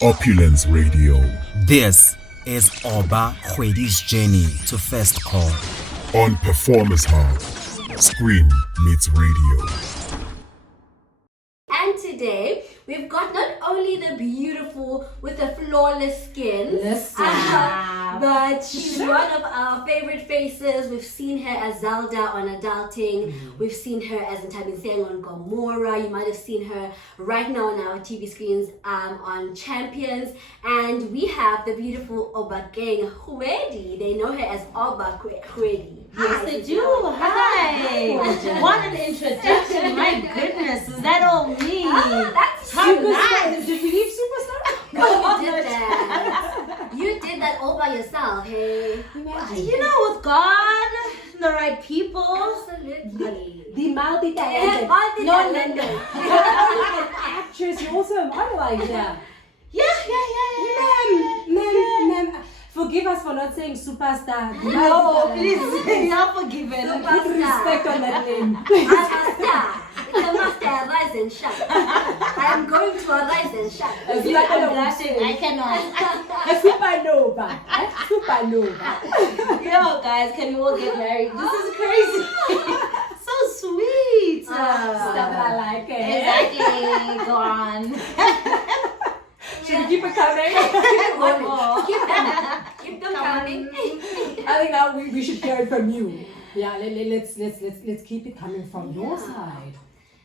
Opulence Radio. This is Oba Kgwedi's journey to first call. On Performers Hub. Scream meets radio. And today, we've got not only the beautiful with the flawless skin, but she's one of our favorite faces. We've seen her as Zelda on Adulting. We've seen her as Nthabiseng on Gomora. You might have seen her right now on our TV screens on Champions. And we have the beautiful Obakeng Kgwedi. They know her as Oba Kgwedi. Yes, they do. Hi. What an introduction. My goodness, is that all me? That's how nice. Did we leave Superstar? You did that. You did that all by yourself, hey. You know, with God, the right people. Absolutely. The multi-talented. Multi-talented. An actress, you're also a model, Aisha. Yeah. Ma'am, forgive us for not saying superstar. No, please, you're forgiven. Put respect on that name. I'm a star. It's a master, rise and shine. I am going to arise and shine. It's like I'm a blushing. I cannot. supernova. Supernova. Yo, guys, can we all get married? This is crazy. So sweet. Stuff that I like. Exactly. Go on. Should we keep it coming? Keep them coming. I think now we should hear it from you. Yeah, let's keep it coming from your side.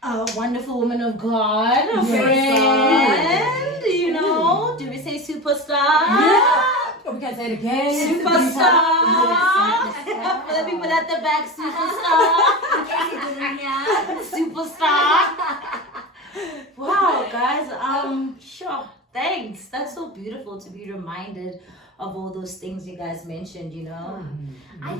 A wonderful woman of God, a Yes. friend, you know. Do we say superstar? Yeah. We can say it again. Superstar. For the people at the back, superstar. Wow, guys. Sure. Thanks. That's so beautiful to be reminded of all those things you guys mentioned, you know. I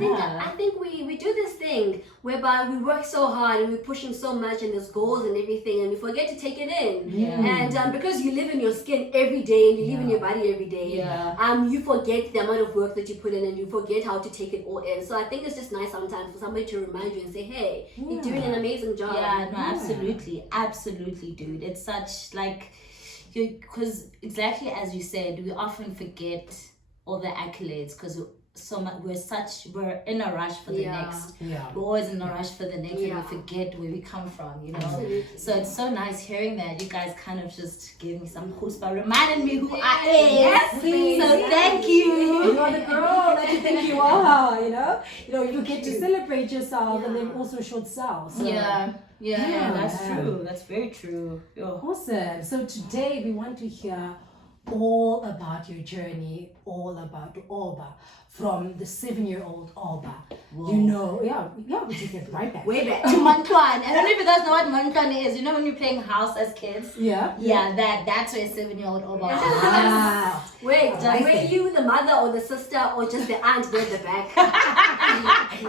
think we do this thing whereby we work so hard and we're pushing so much and there's goals and everything and we forget to take it in. And because you live in your skin every day and you live in your body every day, you forget the amount of work that you put in and you forget how to take it all in. So I think it's just nice sometimes for somebody to remind you and say, hey, you're doing an amazing job. Yeah, no, absolutely, dude. It's such because exactly as you said, we often forget all the accolades because we're in a rush for the next. We're always in a rush for the next and we forget where we come from, you know. Absolutely. So it's so nice hearing that. You guys kind of just gave me some chutzpah, reminded me who I am. Yes, please. So thank you. You are the girl that you think you are, you know. You get to celebrate yourself and then also show self. So. Yeah, that's true. That's very true. Awesome. So today we want to hear all about your journey, all about Oba, from the 7-year-old Oba. Whoa. You know, we take it right back. Way back. To Mantuan. I don't know if you guys know what Mantuan is. You know when you're playing house as kids? Yeah, that's where 7-year-old Oba was. Wait, were you the mother or the sister or just the aunt there at the back?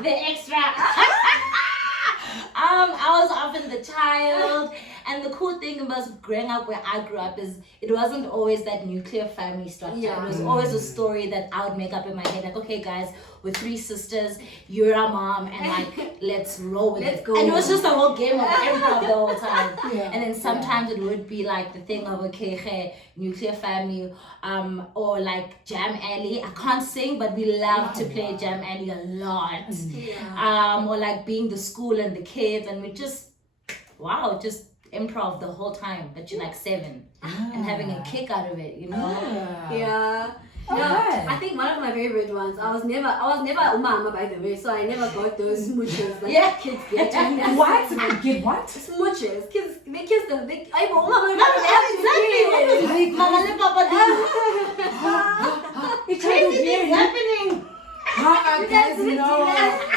The extra. I was often the child, and the cool thing about growing up where I grew up is it wasn't always that nuclear family structure. It was always a story that I would make up in my head, like, okay guys, we're 3 sisters, you're our mom, and like let's roll with it. And it was just a whole game of improv the whole time. And then sometimes it would be like the thing of okay, nuclear family, or like Jam Alley. I can't sing, but we love to play Jam Alley a lot. Or like being the school and the kids, and we just improv the whole time, but you're like 7 and having a kick out of it, you know. I think one of my favorite ones. I was never a mama, by the way, so I never got those smooches like kids get. What? Get what? Smooches. Kids, they kiss them. I Exactly. Mama and Papa It's happening. Guys, no.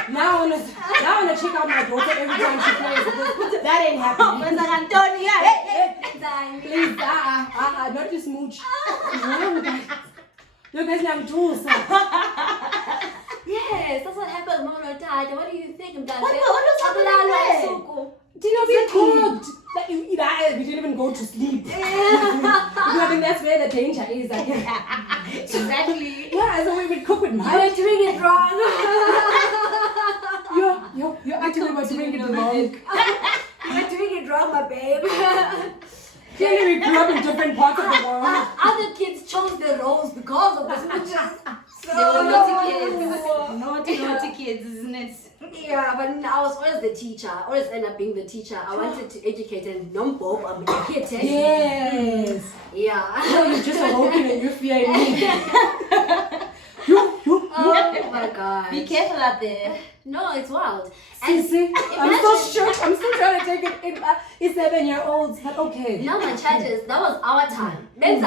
Now I wanna check out my daughter every time she plays. That ain't happening. Please, not to smooch. You guys now too. Yes, that's what happened when I died. What do you think of that? What was happening? Do you know we talked? That we didn't even go to sleep. I think that's where the danger is. Exactly. Yeah, so we would cook with my. You're doing it wrong. You're actually doing it wrong. You're doing it wrong, my babe. Clearly we grew up in different parts of the world. Other teacher. I always end up being the teacher. I wanted to educate and non-pop. I'm educated. Yes. Yeah. You just awoken and you fear me. Oh my god. Be careful out there. No, it's wild. See, I'm so shook. I'm still trying to take it in. It's 7-year-olds, but okay. Now my chaters, that was our time. Men's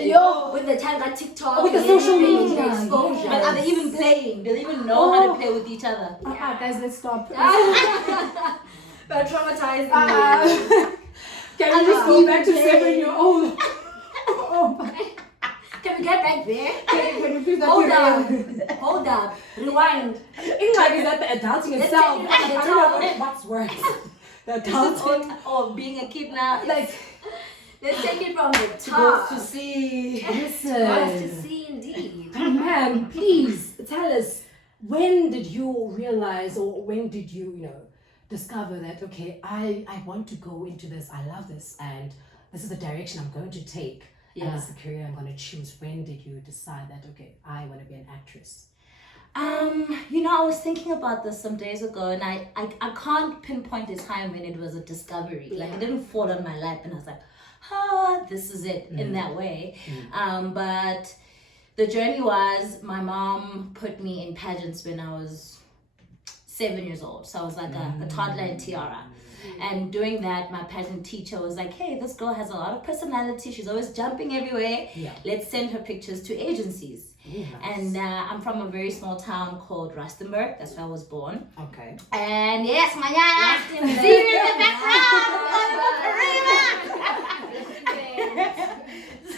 Yo. with the time got TikTok. With the and social everything, media. the exposure. But are they even playing? Do they even know how to play with each other? Guys, let's stop. But traumatizing. Can we just go back to 7-year-old? Oh my. Can we get back there? Can we do that? Hold up. Rewind. English is that the adulting Let's itself. take it from the I don't know what's worse. The adulting. Or being a kid now. Like, Let's take it from the Goes top. to see. Goes to listen. see indeed. Oh, ma'am, please tell us, when did you realize, or when did you, discover that, okay, I want to go into this, I love this, and this is the direction I'm going to take. And this is the career I'm going to choose. When did you decide that, okay, I want to be an actress? I was thinking about this some days ago, and I can't pinpoint a time when it was a discovery. Like, it didn't fall on my lap, and I was like, this is it in that way. But the journey was, my mom put me in pageants when I was 7 years old. So I was like a toddler in tiara. And doing that, my pageant teacher was like, hey, this girl has a lot of personality. She's always jumping everywhere. Yeah. Let's send her pictures to agencies. Nice. And I'm from a very small town called Rustenburg. That's where I was born. Okay. And yes, manana, see you in the background.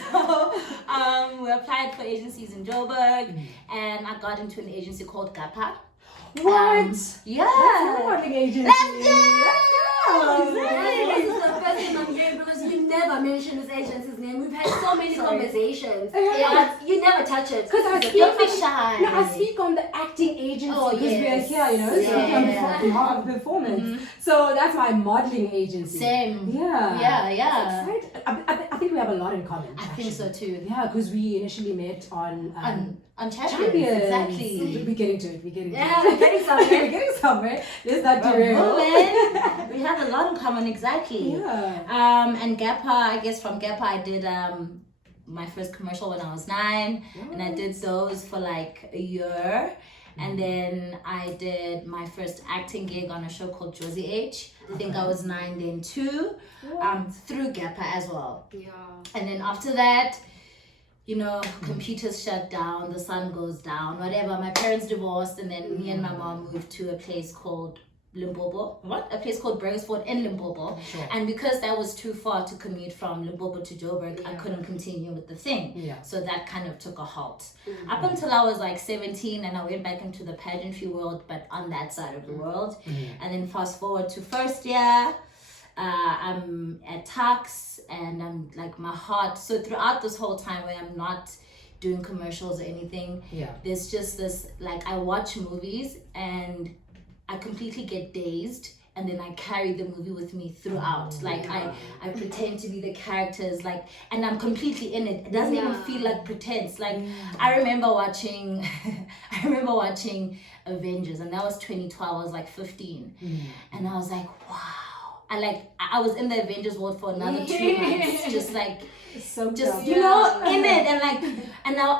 So we applied for agencies in Joburg, and I got into an agency called GAPA. What? Yeah. That's a modeling agency. Let's go. This is the first time I'm hearing, because you never mentioned this agency's name. We've had so many conversations. Yeah. But you never touch it. Because I speak Don't be shy. No, I speak on the acting agency because we are here, speaking on performance. So that's my modeling agency. Same. Yeah. Yeah. That's exciting. I think we have a lot in common. I think so too. Yeah, because we initially met on Champions. Exactly. We're getting to it. We're getting Getting somewhere. Let's not derail. We have a lot in common, exactly. Yeah. And GAPA, I guess from GAPA I did my first commercial when I was 9, and I did those for like a year. And then I did my first acting gig on a show called Josie H. I think I was 9 then too, through GAPA as well. Yeah. And then after that, computers shut down, the sun goes down, whatever. My parents divorced, and then me and my mom moved to a place called Limpopo. A place called Brailsford in Limpopo. Sure. And because that was too far to commute from Limpopo to Joburg, I couldn't continue with the thing. Yeah. So that kind of took a halt. Up until I was like 17, and I went back into the pageantry world, but on that side of the world. And then fast forward to first year, I'm at Tux, and I'm like my heart. So throughout this whole time when I'm not doing commercials or anything, there's just this, like, I watch movies and I completely get dazed, and then I carry the movie with me throughout. I pretend to be the characters, like, and I'm completely in it. It doesn't even feel like pretense. Like, I remember watching watching Avengers, and that was 2012. I was like 15, and I was like, wow. I was in the Avengers world for another 2 months, just like, So just tough. in it, and like, and now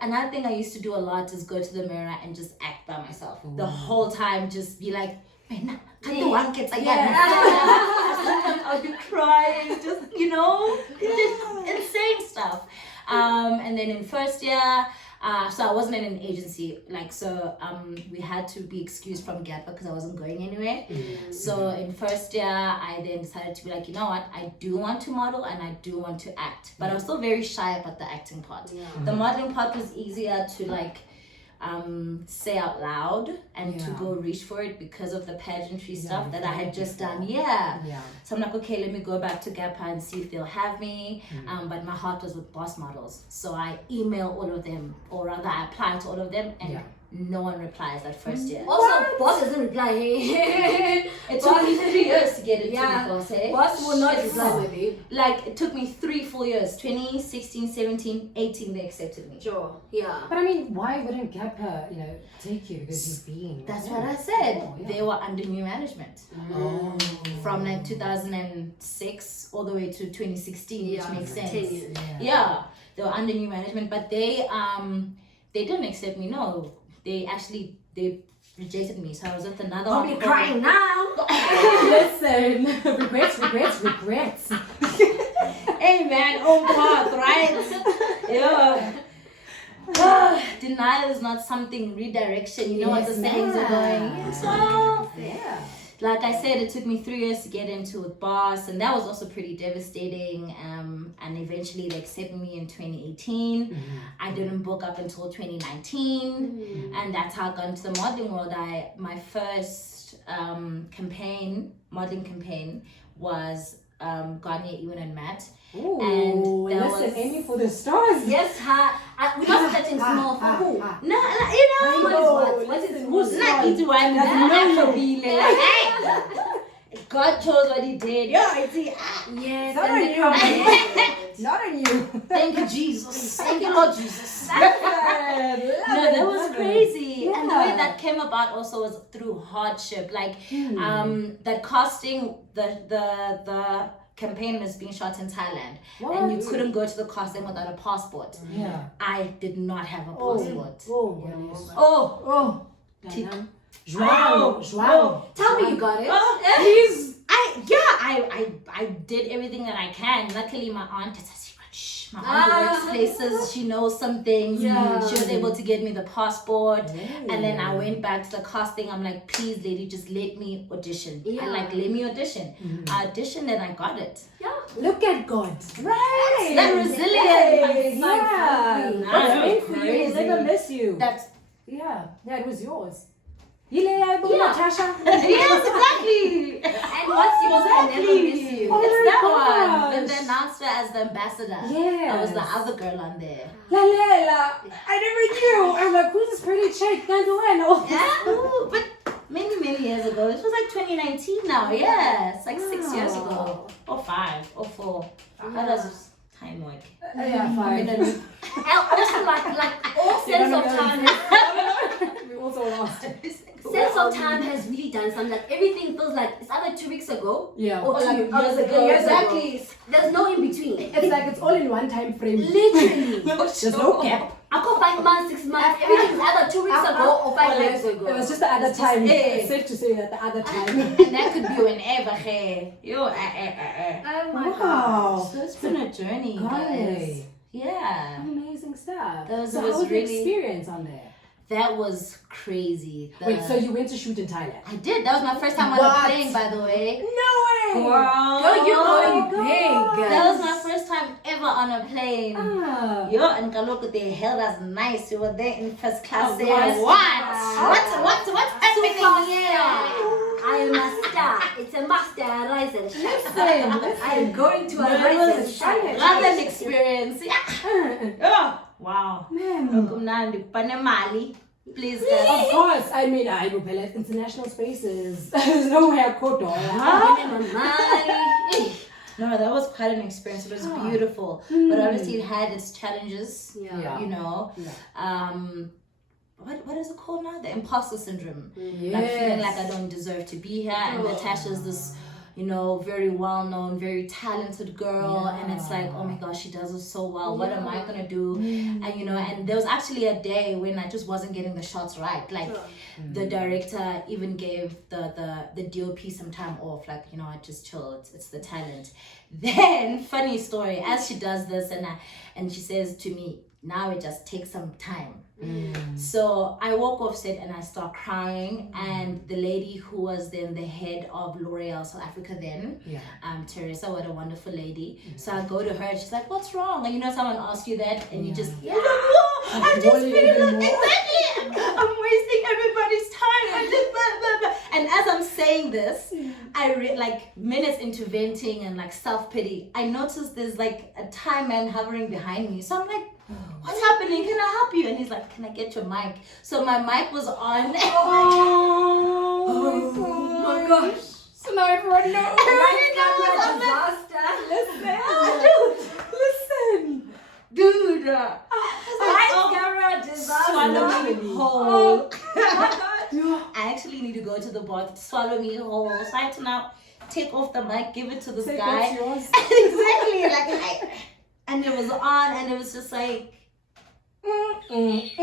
another thing I used to do a lot is go to the mirror and just act by myself the whole time, just be like, man, can't do one kids again. I'll be crying, just just insane stuff. And then in first year, so I wasn't in an agency, we had to be excused from GAPA because I wasn't going anywhere. So in first year, I then decided to be like, you know what, I do want to model and I do want to act, but I'm still very shy about the acting part. The modeling part was easier to say out loud and to go reach for it because of the pageantry stuff that I had just done. So I'm like, okay, let me go back to GAPA and see if they'll have me. But my heart was with Boss Models, so I emailed all of them, or rather I applied to all of them, and no one replies that first year. Also, boss doesn't reply. Hey. It took me 3 years to get it to Yeah. me, boss. Eh? Boss will not Shit. reply, my babe. Like, it took me 3-4 years. 2016, 17, 18, they accepted me. Sure. Yeah. But I mean, why wouldn't Gapper, take you because you've been? That's what I said. Oh, yeah. They were under new management. Oh. From like 2006 all the way to 2016, which makes sense. 10 years. Yeah, they were under new management, but they didn't accept me. No, they rejected me. So I was with another Don't one. be crying now. Listen, regrets. Hey man, own path, right? Yeah. Denial is not something, redirection. You know what the sayings are going. So, Yeah. like I said, it took me 3 years to get into with boss, and that was also pretty devastating. And eventually they accepted me in 2018. I didn't book up until 2019, and that's how I got into the modeling world. My first modeling campaign was Garnier, Ewan and Matt. Ooh, And that listen, was- aiming for the stars. Yes, we're not starting small for who? No, you know, What is what? What is who's not each one. God chose what He did. Yo, it's Yes, Not and on the you. company. Not on you. thank you, Jesus. Thank you, Lord Jesus. No, that was crazy. And the way that came about also was through hardship. Like, that casting, the campaign was being shot in Thailand, and you couldn't go to the casting without a passport. Yeah. I did not have a passport. Oh. Tick. João. Tell me you got it. Please. I did everything that I can. Luckily, my aunt is a secret. Shh. My aunt works places. She knows some things. Yeah. She was able to get me the passport. And then I went back to the casting. I'm like, please, lady, just let me audition. Yeah. And like, let me audition. I auditioned and I got it. Yeah. Look at God. Right. That resilience. Yeah. Exactly. What's meant for you will Crazy. never miss you. That's Yeah, it was yours. Natasha. yes, exactly. And what's yours will never miss you. Oh It's my that gosh. one. Then they announced her as the ambassador. Yes. That was the other girl on there. Lalela. I never knew. I'm like, who's this pretty chick? Yeah, ooh, but many years ago. It was like 2019 now. Yeah, it's like 6 years ago, or 5, or 4. How does time work? Yeah, fine. And also like all sense of time We also lost. sense of time has really done something. Like everything feels like it's either 2 weeks ago Yeah. or 2 like years ago. Exactly. There's no in between. It's like it's all in one time frame. Literally. There's no gap. I got 5 months, 6 months. Everything's either 2 weeks ago or 5 years ago. It was just the other time. it. It's safe to say that the other time. And that could be whenever. Hey, yo, Oh my god. Wow. So it's been a journey, guys. Guys. Yeah, Amazing stuff. That was- So it was how was the really- experience on there? that was crazy. Wait, so you went to shoot in Thailand? I did. That was my first time on What? a plane, by the way. No way! Girl, you're going God. big. that was my first time ever on a plane. Ah. Yo, and Kaloku, they held us nice. We were there in first class. Oh, There. yes. What's happening here? I am a star. It's a master rise and shine. Listen. I am going to a No, rise it and was shine. fun. Rather than experience. Yeah. Oh, wow. Man. Kumnandi, panemali. Please, guys. Of course, I mean, I will play international spaces. There's nowhere cold door. No, that was quite an experience. It was beautiful, but obviously it had its challenges. Yeah. You know, what is it called now? The imposter syndrome. Yes. Like feeling like I don't deserve to be here, and Natasha's this, very well known, very talented girl, and it's like, oh my gosh, she does it so well. What am I gonna do? And and there was actually a day when I just wasn't getting the shots right. Like the director even gave the DOP some time off. Like I just chill. It's the talent. Then funny story, as she does this, and she says to me, now it just takes some time. So I walk off set and I start crying, and the lady who was then the head of L'Oreal South Africa then, Teresa, what a wonderful lady. So I go to her and she's like, what's wrong? And someone asks you that and you just, I'm just feeling exactly, I'm wasting everybody's time. I'm just blah, blah, blah. And as I'm saying this, like minutes into venting and like self-pity, I noticed there's like a Thai man hovering behind me. So I'm like, what's happening? Can I help you? And he's like, can I get your mic? So my mic was on. Oh my gosh. So now everyone knows. Listen. Dude. Camera disaster. Swallow me whole. I actually need to go to the bar to swallow me whole. So I had to now take off the mic, give it to this guy. Exactly. Like and it was on, and it was just like, do you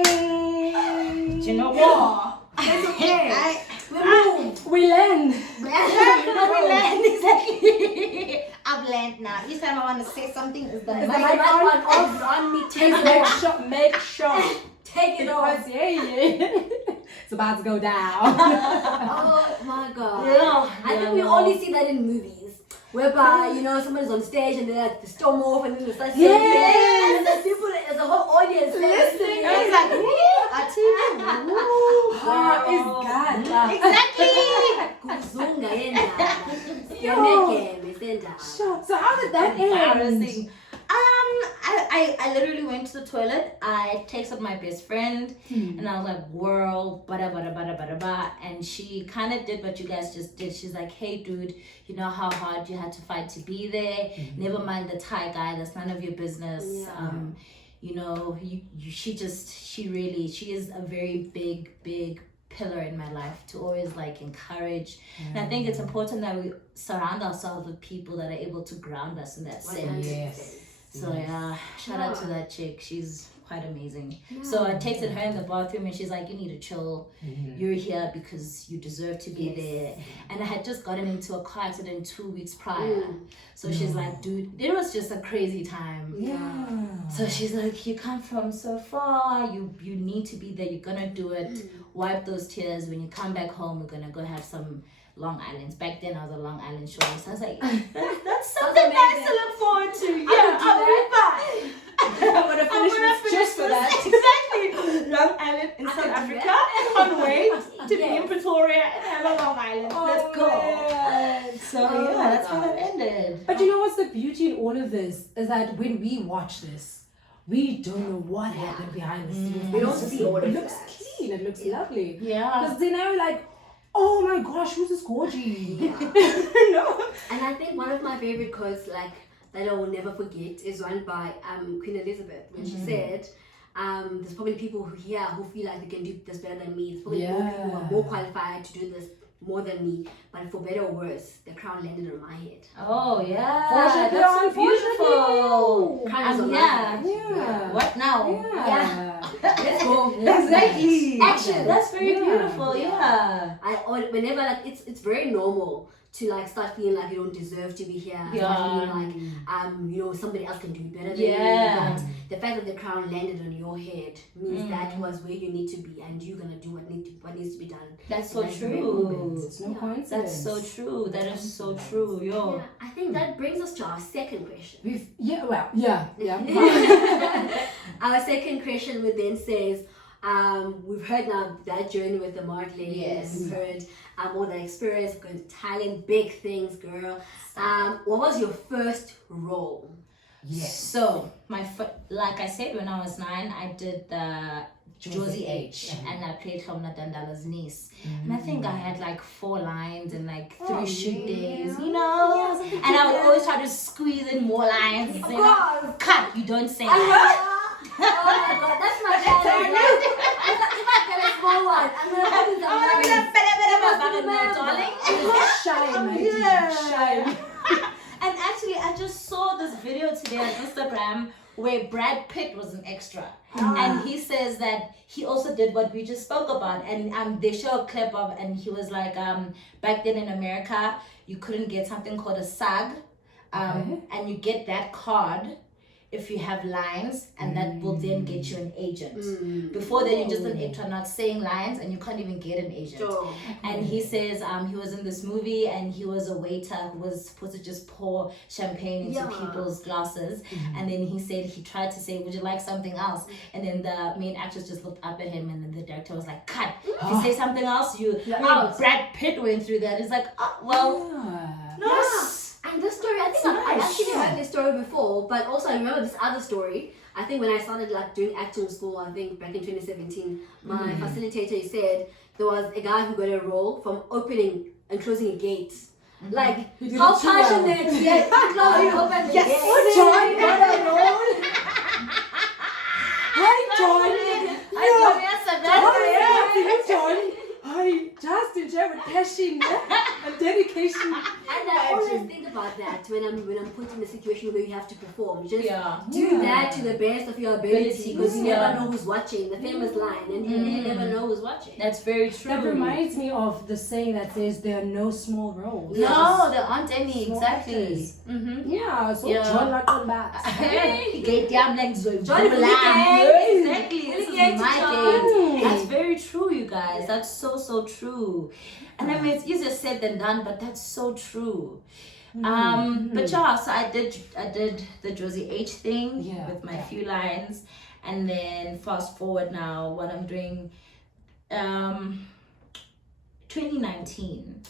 know what? It's okay. We learn. We learned exactly. I've learned now. Each time I want to say something, is the mic on me. Make sure. Take it off. It's about to go down. Oh my god. I think we only see that in movies. Whereby, somebody's on stage and they like to storm off and then they start saying and there's people, there's a whole audience listening. It's like, So how did that end? I literally went to the toilet. I texted my best friend and I was like, "World, bada bada bada bada bada," and she kind of did what you guys just did. She's like, "Hey, dude, you know how hard you had to fight to be there. Never mind the Thai guy. That's none of your business. She is a very big pillar in my life to always like encourage. And I think it's important that we surround ourselves with people that are able to ground us in that sense. Yes. So shout out to that chick. She's quite amazing. So I texted her in the bathroom and she's like, you need to chill. You're here because you deserve to be there. And I had just gotten into a car accident 2 weeks prior. So she's like, dude, it was just a crazy time. So she's like, you come from so far, you need to be there, you're gonna do it. Wipe those tears. When you come back home, we're gonna go have some Long Island's. Back then I was a Long Island shorty, so I was like, that's something nice to look forward to. Yeah, I'll be fine. I'm gonna finish just for that. Exactly. Long Island in South Africa. I can't wait to be in Pretoria and have a Long Island. Let's go. Man. So that's how that ended. But you know what's the beauty in all of this is that when we watch this, we don't know what happened behind the scenes. We don't see all of It looks that. clean. It looks lovely. Yeah. Because then I was like, oh my gosh, who's this gorgie? No. And I think one of my favorite quotes, like that I will never forget, is one by Queen Elizabeth when she said, "There's probably people who feel like they can do this better than me. There's probably more people who are more qualified to do this more than me. But for better or worse, the crown landed on my head." Oh yeah. Fortunately, That's so beautiful. Crown is on my head. Yeah. What now? Yeah. Let's go. Exactly. Action. That's very beautiful. Yeah. Whenever like it's very normal to like start feeling like you don't deserve to be here. Start feeling like somebody else can do better than you. But the fact that the crown landed on your head means that was where you need to be, and you're gonna do what needs to be done. That's so true. It's no coincidence. That's so true. That is so true. Yo. Yeah, I think that brings us to our second question. Our second question would then says, we've heard now that journey with the Martley. Yes. We've heard all the experience of going to Thailand, big things, girl. What was your first role? Yes. So like I said, when I was 9, I did the Josie H, and I played Khomna Dandala's niece. And I think I had like 4 lines and like 3 shoot days, and I would always try to squeeze in more lines. Cut, you don't say that. Oh my god, that's my challenge. If I get a small one, I'm gonna put it Shy. And actually, I just saw this video today on Instagram where Brad Pitt was an extra, and he says that he also did what we just spoke about, and they show a clip of, and he was like, back then in America, you couldn't get something called a SAG, and you get that card if you have lines, and that will then get you an agent. Before then, you're just an actor not saying lines, and you can't even get an agent. And he says he was in this movie, and he was a waiter who was supposed to just pour champagne into people's glasses. And then he said he tried to say, "Would you like something else?" And then the main actress just looked up at him, and then the director was like, "Cut! If you say something else, you out." Brad Pitt went through that. It's like, And this story, I think I've actually heard this story before, but also I remember this other story. I think when I started doing acting school, I think back in 2017, my facilitator said there was a guy who got a role from opening and closing a gate. Like, how passionate! Yes, closing open the gate. Oh, John got a role. Hi, John. Hi, John. Hi, Justin, you have a passion and dedication. And I always think about that when I'm put in a situation where you have to perform. Just do that to the best of your ability, because you never know who's watching. The famous line, and you never know who's watching. That's very true. That reminds me of the saying that says there are no small roles. No, there aren't any. Small Exactly. actors. Yeah, so John not on back. Gate jam like Zoe. Exactly. This is my gate. That's very true, you guys. That's so true. And I mean, it's easier said than done, but that's so true. But so I did the Josie H thing with my few lines, and then fast forward now, what I'm doing, 2019.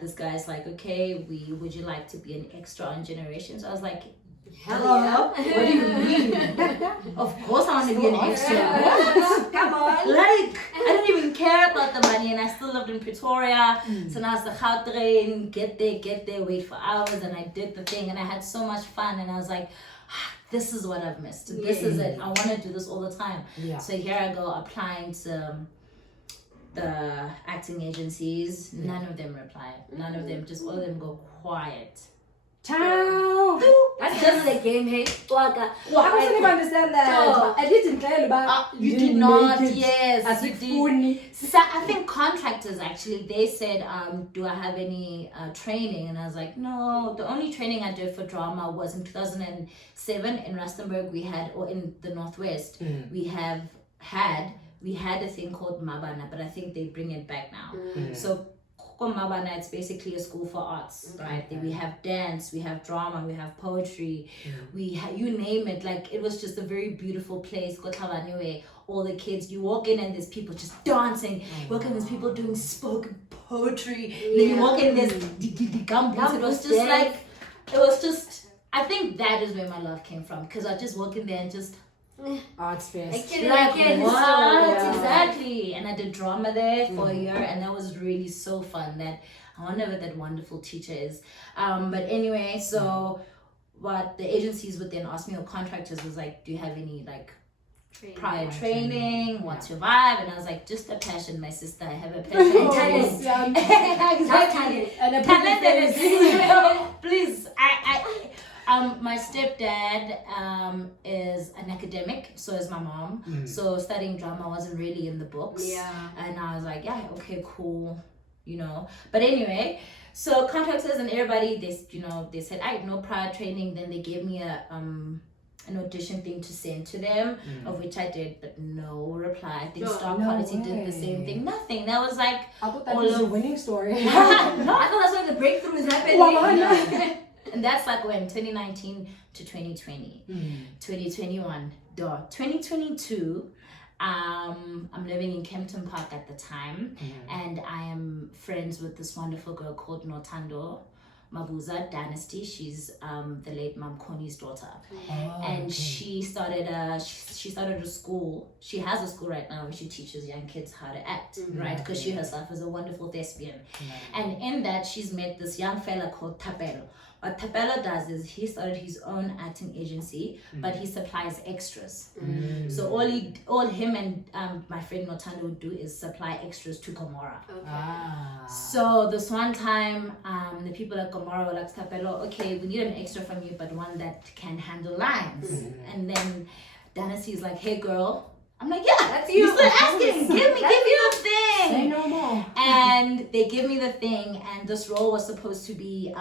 This guy's like, okay, would you like to be an extra on Generations? I was like, hell yeah. What do you mean? Of course I want to be an extra. Come on. Like, I didn't even care about the money, and I still lived in Pretoria. So now it's the Gautrain, get there, wait for hours, and I did the thing, and I had so much fun, and I was like, this is what I've missed. This is it. I want to do this all the time. So here I go applying to the acting agencies. None of them reply. None of them, just all of them go quiet. Ciao. That's just the game, hey. I wasn't even understand that. I didn't tell about you did not. Yes, as you it did. funny. So I think contractors actually, they said, do I have any training? And I was like, no. The only training I did for drama was in 2007 in Rustenburg. We had, or in the Northwest, we had a thing called Mabana, but I think they bring it back now. So Mabana, it's basically a school for arts, right? We have dance, we have drama, we have poetry, you name it. Like, it was just a very beautiful place. Where all the kids, you walk in and there's people just dancing. You walk in, there's people doing spoken poetry. Then you walk in, there's gambus. It was just, I think that is where my love came from, because I just walk in there and just Arts fest. Exactly. And I did drama there for a year, and that was really so fun. That I wonder what that wonderful teacher is. But anyway, so what the agencies would then ask me, or contractors, was like, do you have any like prior training? What's your vibe? And I was like, just a passion, my sister. I have a passion. And talent. Exactly. And a talent. Please, my stepdad is an academic, so is my mom. So studying drama wasn't really in the books. And I was like, yeah, okay, cool, you know. But anyway, so contractors and everybody, they said, I had no prior training. Then they gave me an audition thing to send to them, of which I did, but no reply. I think Star Quality did the same thing. Nothing. That was like, I thought that was a winning story. No, I thought that's why the breakthrough is happening. And that's like when 2019 to 2020, 2021, 2022. I'm living in Kempton Park at the time, and I am friends with this wonderful girl called Notando Mabuza Dynasty. She's the late Mam Koni's daughter, and she started a school. She has a school right now where she teaches young kids how to act, right? Because she herself is a wonderful thespian, and in that she's met this young fella called Tapelo. What Tapelo does is he started his own acting agency, but he supplies extras. So all him and my friend Notando would do is supply extras to Gomora. So this one time, the people at Gomora were like, Tapelo, okay, we need an extra from you, but one that can handle lines. And then Dynasty is like, hey girl, I'm like, yeah, That's you. You're still asking. Give me the thing. Say no more. And they give me the thing, and this role was supposed to be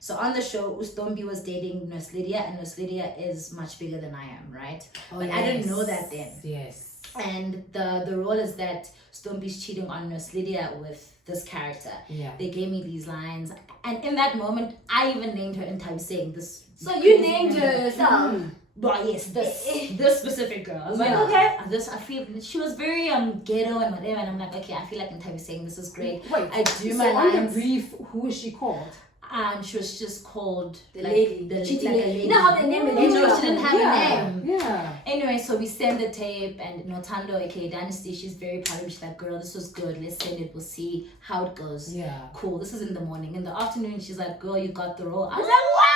so on the show Ustombi was dating Nurse Lydia, and Nurse Lydia is much bigger than I am, right? But I didn't know that then. Yes. And the role is that Stombi's cheating on Nurse Lydia with this character. Yeah. They gave me these lines, and in that moment I even named her Nthabiseng. This So you named her yourself. Well, yes, this specific girl. I was like, Yeah. okay, I feel she was very ghetto and whatever, and I'm like, okay, I feel like Nthabiseng, this is great. Wait, I do so my on the lines. brief, who is she called? And she was just called The lady. the Cheating like a lady. lady. You know how they name a lady? No, she didn't have a name. Yeah. Anyway, so we send the tape, and Notando, aka Dynasty, she's very proud of me. She's like, girl, this was good. Let's send it. We'll see how it goes. Yeah. Cool. This is in the morning. In the afternoon, she's like, girl, you got the role. I was like, what?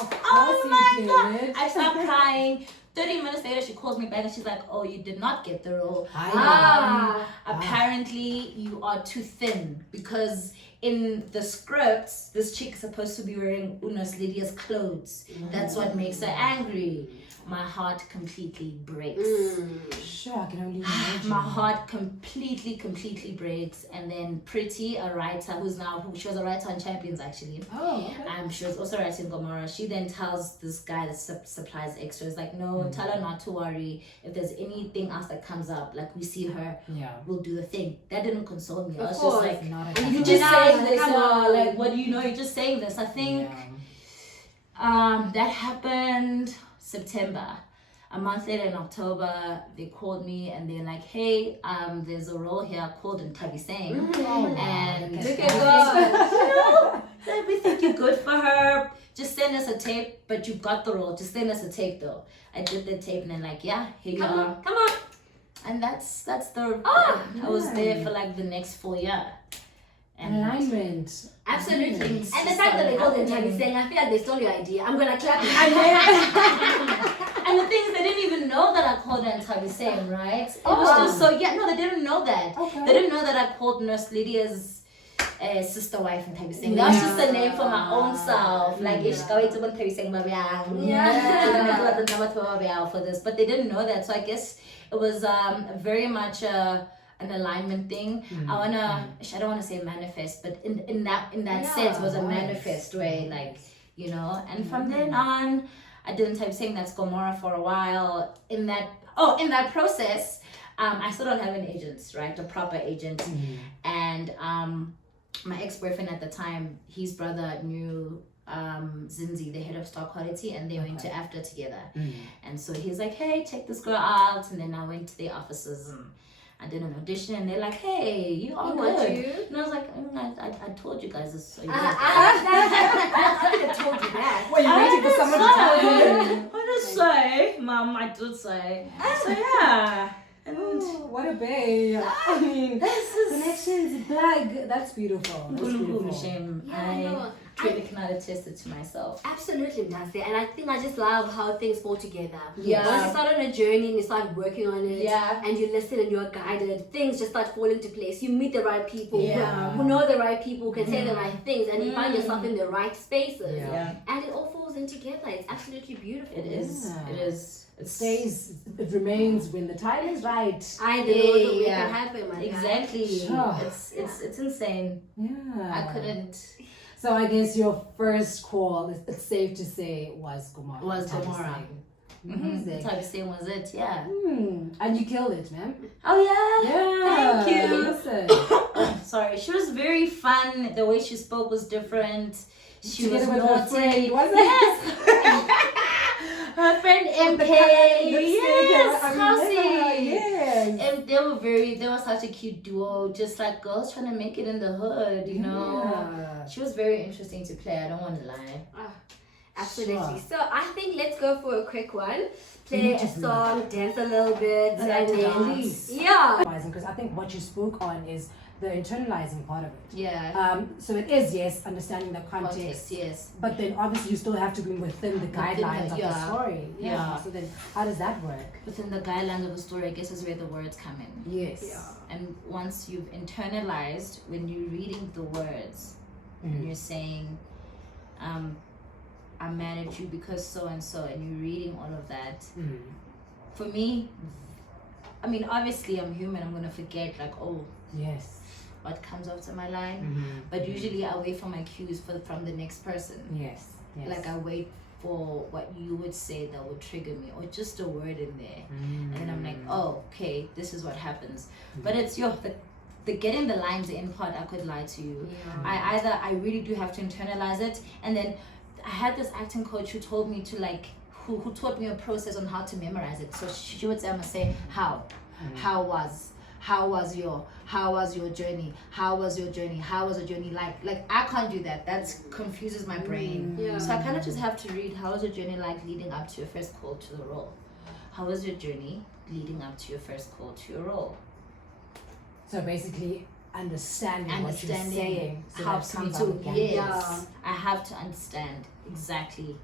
Of Oh course my you God. did. I stopped crying. 30 minutes later, she calls me back and she's like, oh, you did not get the role. Apparently, you are too thin, because in the script, this chick is supposed to be wearing Unos Lydia's clothes. That's what makes her angry. My heart completely breaks. Sure, I can only imagine. My heart completely breaks. And then Pretty, a writer she was a writer on Champions actually. Oh, okay. She was also writing Gomora. She then tells this guy that supplies extras, like, no, tell her not to worry. If there's anything else that comes up, like we see her, Yeah. we'll do the thing. That didn't console me. I was course. just like, Not And at you you're all. just Nah, saying this, come on. like, what do you know? You're just saying this. I think that happened September. A month later in October, they called me and they're like, hey, there's a role here called Nthabiseng. And Look at God. so we think you're good for her. Just send us a tape, but you got the role. Just send us a tape though. I did the tape and then like, yeah, here you are. Come on. And that's the I was nice. there for like the next 4 years. Alignment. Absolutely. And Things the just fact that they called it started Nthabiseng, I feel like they stole your idea. I'm gonna clap. And the thing is, they didn't even know that I called her Nthabiseng, right? It was just so, no, they didn't know that. Okay. They didn't know that I called Nurse Lydia's sister wife Nthabiseng. That was just a name for my own self. Like, if Nthabiseng for this. But they didn't know that. So I guess it was very much an alignment thing. I don't wanna say manifest, but in that sense, it was a manifest way, like, you know. And from then on, I didn't Nthabiseng, that's Gomora for a while. In that process, I still don't have an agent, right? A proper agent. And my ex-boyfriend at the time, his brother knew Zinzi, the head of stock quality, and they went to AFTA together. And so he's like, hey, check this girl out. And then I went to their offices and I did an audition, and they're like, hey, you are good. And I was like, I told you guys this. So you I told you that. Were you waiting for someone to tell you? I did say, Mom, I did say. So yeah. And Oh, what a babe. I mean, connections, black. That's beautiful. That's beautiful. shame. Yeah, no. Truly cannot attest it to myself. Absolutely, Mdaste. And I think I just love how things fall together. Yeah. Once you start on a journey and you start working on it, Yeah. and you listen and you're guided, things just start falling into place. You meet the right people Yeah. who know the right people, who can say the right things, and you find yourself in the right spaces. Yeah. And it all falls in together. It's absolutely beautiful. It is. Yeah. It is. It stays, it remains when the time is right. I don't know what make Yeah. it happen, my guy. Exactly. Sure. It's insane. Yeah. I couldn't. So I guess your first call, it's safe to say, was Gomora. Was Gomora. Music. Nthabiseng was it, yeah. And you killed it, man. Oh yeah. Yeah. Thank you. Listen. Sorry, she was very fun. The way she spoke was different. She Together was with naughty. her friend, wasn't it? Her friend MK. Yes, Kelsey. Yes. And they were such a cute duo, just like girls trying to make it in the hood, you know. Yeah. She was very interesting to play, I don't want to lie. Absolutely. Sure. So I think let's go for a quick one. Play a song, dance a little bit, and then yeah. Because I think what you spoke on is the internalizing part of it. Yeah. So it is, yes, understanding the context, yes. but then obviously you still have to be within the guidelines of the yeah. story. Yeah. So then how does that work? Within the guidelines of the story, I guess is where the words come in. Yes. And once you've internalized, when you're reading the words, and you're saying, I'm mad at you because so and so, and you're reading all of that. For me, I mean, obviously I'm human, I'm gonna forget like, oh, Yes. what comes after my line. But usually I wait for my cues from the next person. Yes. Yes. Like I wait for what you would say that would trigger me, or just a word in there, and then I'm like, oh, okay, this is what happens. But it's the getting the lines in part, I could lie to you. I really do have to internalize it, and then I had this acting coach who told me to like who taught me a process on how to memorize it. So she would say, I must say how was your journey? How was your journey? Like I can't do that. That confuses my brain. So I kind of just have to read, how was your journey like leading up to your first call to the role? How was your journey leading up to your first call to your role? So basically, understanding what you're saying so helps that me comes to, out again. yes, I have to understand exactly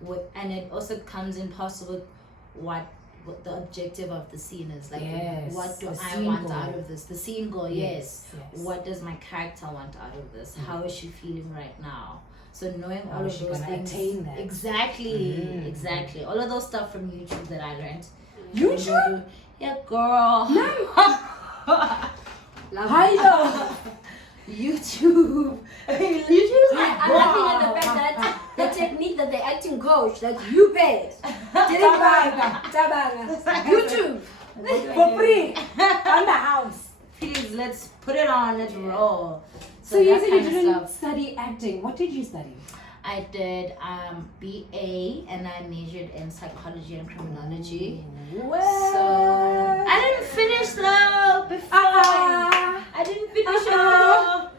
what, and it also comes in possible what the objective of the scene is, like Yes, what do the I scene want goal. out of this, the scene goal. Yes, Yes, yes. what does my character want out of this? How is she feeling right now? So knowing How all is of she those gonna things, attain that? exactly all of those stuff from YouTube that I learned. YouTube? Yeah, girl. Hi, YouTube. I'm laughing at the fact that the technique that the acting coach that you paid didn't buy YouTube. for free on the house. Please, let's put it on. Let's roll. So you that said you kind of didn't stuff. study acting. What did you study? I did BA and I majored in psychology and criminology. Well, So I didn't finish though before. I didn't finish No,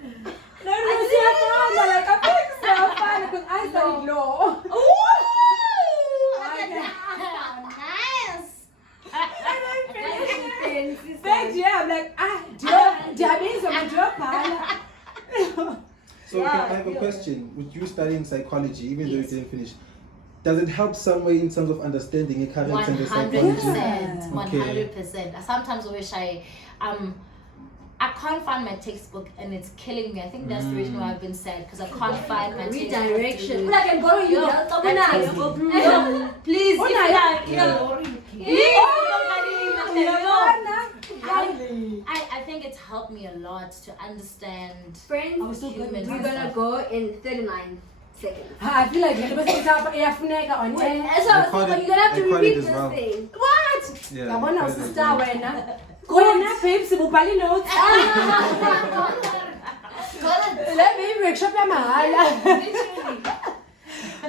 like I think so fun because I studied law. Thank you. I'm like, So I have a question. With you studying psychology, even though you didn't finish, does it help some way in terms of understanding your character and the psychology? 100%. I sometimes wish I can't find my textbook and it's killing me. I think that's the reason why I've been sad, because I can't find my Redirection. textbook. Like I'm going you. Please, I think it's helped me a lot to understand Friends, humans. we're gonna go in 39 seconds. I feel like you're on So you're gonna have to I call repeat it as this well. thing. What? Yeah, Yabona I call it as usister well. wena. Kona babes ubhali notes. Le baby workshop yamahala.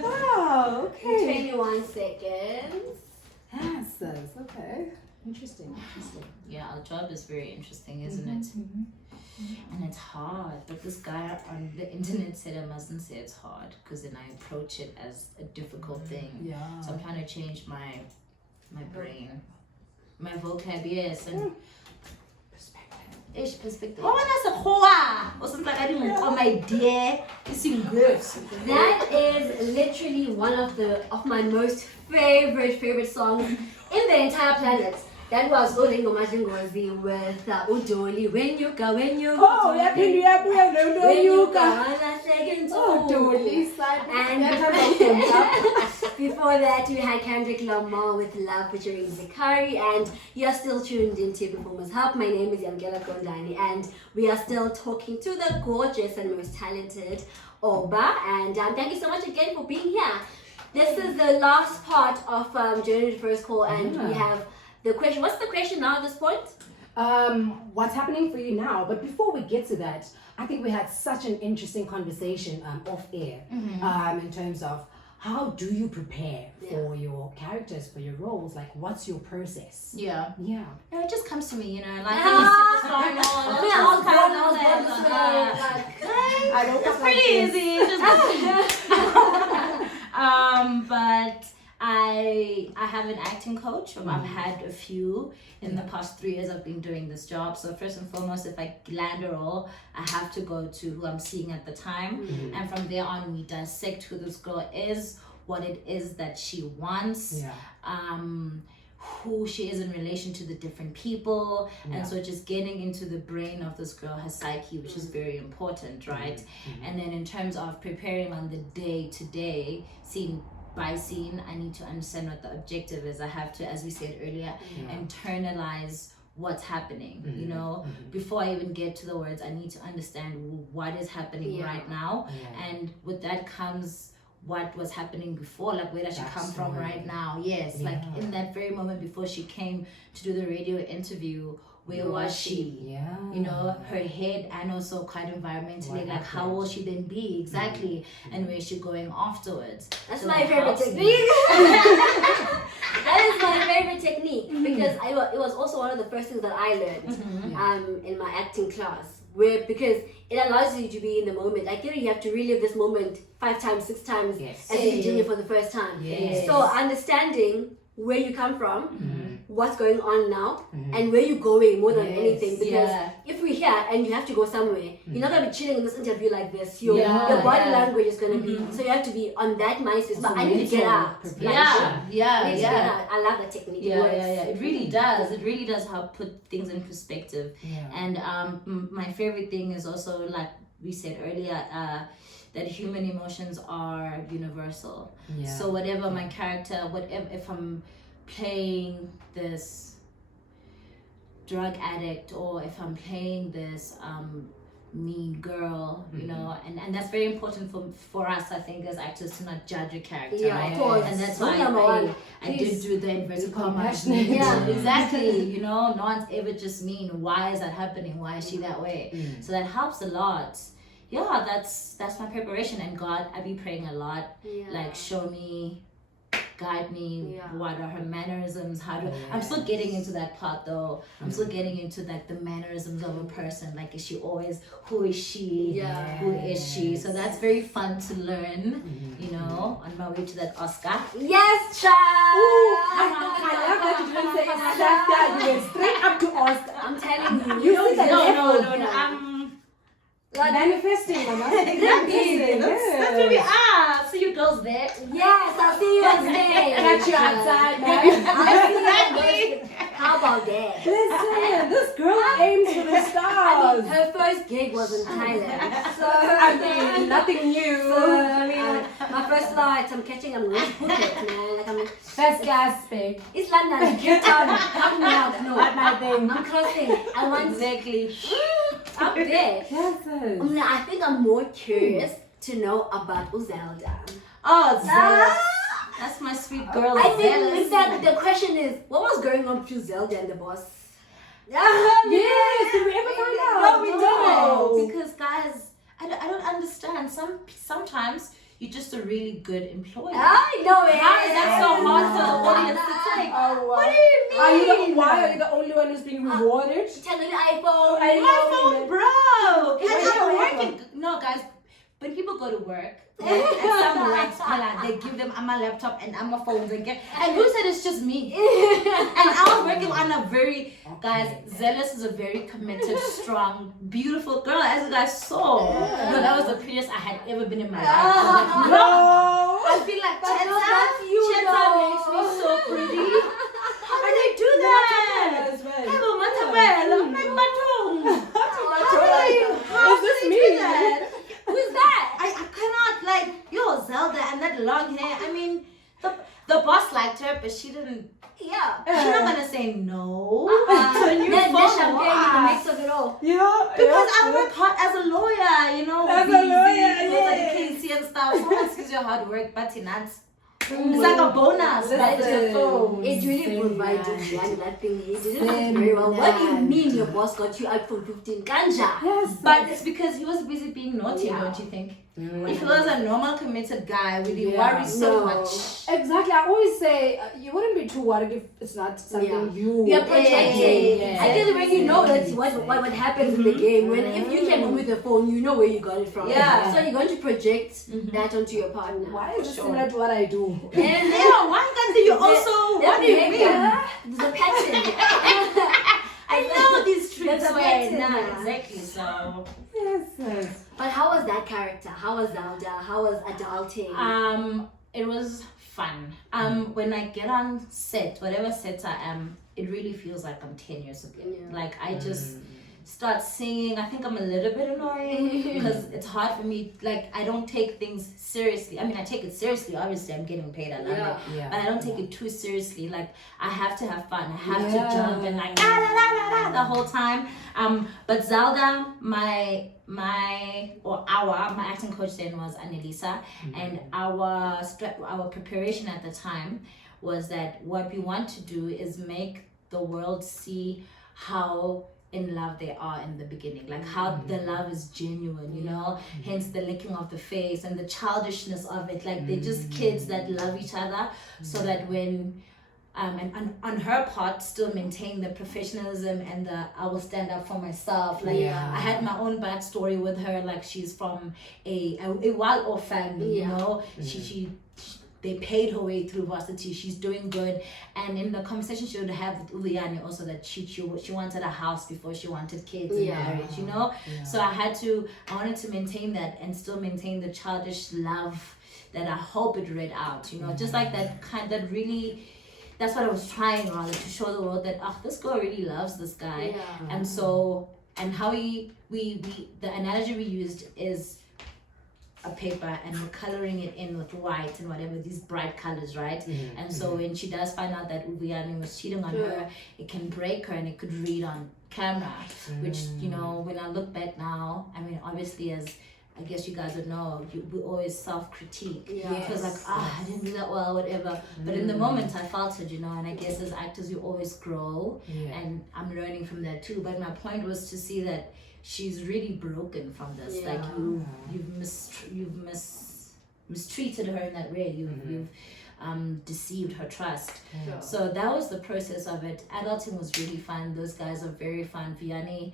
Wow, okay. 21 seconds. Yes, okay. Interesting. Yeah, our job is very interesting, isn't it? And it's hard. But this guy on the internet said I mustn't say it's hard, because then I approach it as a difficult thing. Yeah. So I'm trying to change my brain, my vocab, yes, and perspective. Oh, that's a hoa. Or something like I didn't call my dear. It's in good. That is literally one of my most favorite songs in the entire planet. That was Olingo Majingozi with Udoli. When you go. Oh, yeah, When you go. Oh, Dolly. And before that, we had Kendrick Lamar with Love featuring Zikari, and you're still tuned into Performers Hub. My name is Yamgela Kondani, and we are still talking to the gorgeous and most talented Oba. And thank you so much again for being here. This is the last part of Journey to First Call, and we have the question. What's the question now at this point? What's happening for you now? But before we get to that, I think we had such an interesting conversation off air in terms of how do you prepare for your characters, for your roles? Like, what's your process? Yeah. Yeah. It just comes to me, like superstar and all. I don't It's pretty easy. It's just but I have an acting coach. I've had a few in the past 3 years I've been doing this job. So first and foremost, if I land a role, I have to go to who I'm seeing at the time. And from there on, we dissect who this girl is, what it is that she wants, who she is in relation to the different people. And so just getting into the brain of this girl, her psyche, which is very important, right? And then in terms of preparing on the day-to-day, seeing by scene, I need to understand what the objective is. I have to, as we said earlier, internalize what's happening. You know, before I even get to the words, I need to understand what is happening right now, and with that comes what was happening before, like where does she come from right now. Like in that very moment before she came to do the radio interview, where was she? You know, her head, and also quite environmentally, like how will she then be exactly, and where is she going afterwards? That's my favorite technique. That is my favorite technique because it was also one of the first things that I learned in my acting class, where because it allows you to be in the moment. Like, you know, you have to relive this moment 5 times, 6 times as if you're doing it for the first time. So understanding where you come from, what's going on now, and where you're going more than anything. Because if we're here and you have to go somewhere, you're not gonna be chilling in this interview like this. Your body language is gonna be, so you have to be on that mindset. But I need to get out. I love that technique. It really does. It really does help put things in perspective. And my favorite thing is also, like we said earlier, that human emotions are universal. So whatever my character, whatever, if I'm playing this drug addict, or if I'm playing this mean girl, you know, and that's very important for us, I think, as actors, to not judge a character, right? Of course. And that's why I did do the inverted commas. Exactly. You know, no one's ever just mean. Why is that happening? Why is she that way? So that helps a lot. That's my preparation. And God, I be praying a lot. Like, show me, guide me, what are her mannerisms, how do I'm still getting into that part though. I'm still getting into like the mannerisms of a person. Like, is she always, who is she? Who is she? So that's very fun to learn, you know, on my way to that Oscar. Yes, child! I love that you didn't say Oscar, you went straight up to Oscar. I'm telling you. You see the level. No. Manifesting, Mama. That's where we are. See you girls there. Yes, I'll see you on stage. Catch you outside, man. How about that? Listen, this girl aims for the stars. Her first gig was in Thailand. So, I mean, nothing new. My first flight, I'm going to Phuket, man. Like, I'm First class, babe. It's London, Cape Town. Help me out. No, Not my thing. I'm crossing. I want Exactly. up there. Yes. I think I'm more curious to know about Zelda. Oh, Zelda. That's my sweet girl. I think, in fact, the question is, what was going on between Zelda and the boss? Yes, did we ever find out? No, we don't. Because, guys, I don't understand. Sometimes you're just a really good employee. I know it. How is that so hard for the audience to take? What do you mean? Why are you the only one who's being rewarded? Tell me the iPhone. My phone broke. And I'm working. No, guys, when people go to work, and some works, they give them my laptop and my phones and who said it's just me? And I was working on a very, guys, Zealous is a very committed, strong, beautiful girl, as you guys saw. No, that was the prettiest I had ever been in my life. I feel like Chetza makes me so pretty. How do they do that? How do they do that? Who's that? I cannot, like, Zelda and that long hair. I mean, the boss liked her, but she didn't. Yeah. She's not gonna say no to a new phone. The mix of it all. Because I work hard as a lawyer, you know. As a lawyer, the KC and stuff. Someone sees your hard work, but it's not. It's like a bonus. It really provided that thing. He did it very well. What do you mean your boss got you iPhone 15 ganja? Yes. But it's because he was busy being naughty, don't you think? If he was a normal committed guy, would he worry so much? Exactly. I always say you wouldn't be too worried if it's not something you're projecting. I think when you know that's what happens in the game, when if you can go with the phone, you know where you got it from. So you're going to project that onto your partner. Why is it similar to what I do? And why can't you also? What do you mean? The pattern. I know these tricks. There's a pattern. Exactly. So. Yes. But how was that character? How was Zelda? How was adulting? It was fun. When I get on set, whatever set I am, it really feels like I'm 10 years ago. Like I just start singing. I think I'm a little bit annoying because it's hard for me. Like, I don't take things seriously. I mean, I take it seriously. Obviously, I'm getting paid. I love it. Yeah. But I don't take it too seriously. Like, I have to have fun. I have to jump and like the whole time. But Zelda, my acting coach then was Annelisa, and our preparation at the time was that what we want to do is make the world see how in love they are in the beginning, like how the love is genuine, you know, hence the licking of the face and the childishness of it, like they're just kids that love each other, so that when and on her part still maintain the professionalism and the I will stand up for myself. Like I had my own backstory with her, like she's from a well-off family, you know, she they paid her way through varsity. She's doing good, and in the conversation she would have with Uliyane also that she wanted a house before she wanted kids and marriage, you know. So I wanted to maintain that and still maintain the childish love that I hope it read out, you know, just like that really. That's what I was trying rather to show the world that this girl really loves this guy, and so how the analogy we used is a paper, and we're coloring it in with white and whatever, these bright colors, right? And so when she does find out that Ubuyani was cheating on her, it can break her and it could read on camera, which, you know, when I look back now, I mean, obviously, as I guess you guys would know, we always self-critique. Because like, I didn't do that well, whatever. But in the moment, I felt it, you know, and I guess as actors, you always grow, and I'm learning from that too. But my point was to see that she's really broken from this. Like you've mistreated her in that way. You've deceived her trust. So that was the process of it. Adulting was really fun. Those guys are very fun. Vianney,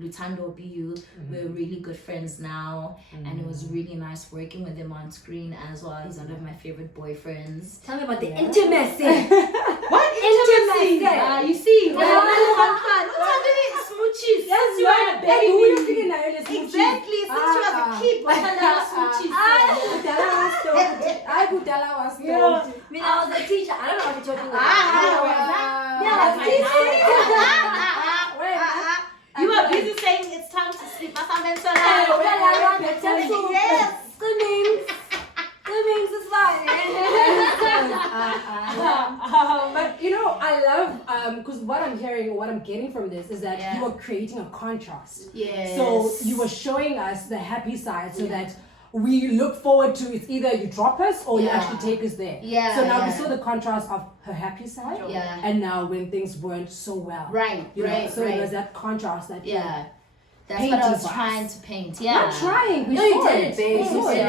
Lutando BU, we're really good friends now, and it was really nice working with him on screen as well. He's one of my favorite boyfriends. Tell me about the intimacy. What intimacy? You see, smoochies. Yes, you are a baby. Exactly, since you was a kid, what kind of smoochies? I mean, I was a teacher. I don't know what you're talking about. You were busy saying it's time to sleep. Yes. Swimming is fine. But you know, I love because what I'm hearing, what I'm getting from this is that you are creating a contrast. Yes. So you were showing us the happy side, so that we look forward to it's either you drop us or you actually take us there. So now we saw the contrast of her happy side, and now when things weren't so well. So it was that contrast that that's what I was trying to paint. Not trying. We No, you saw did it. it, babe. We saw it.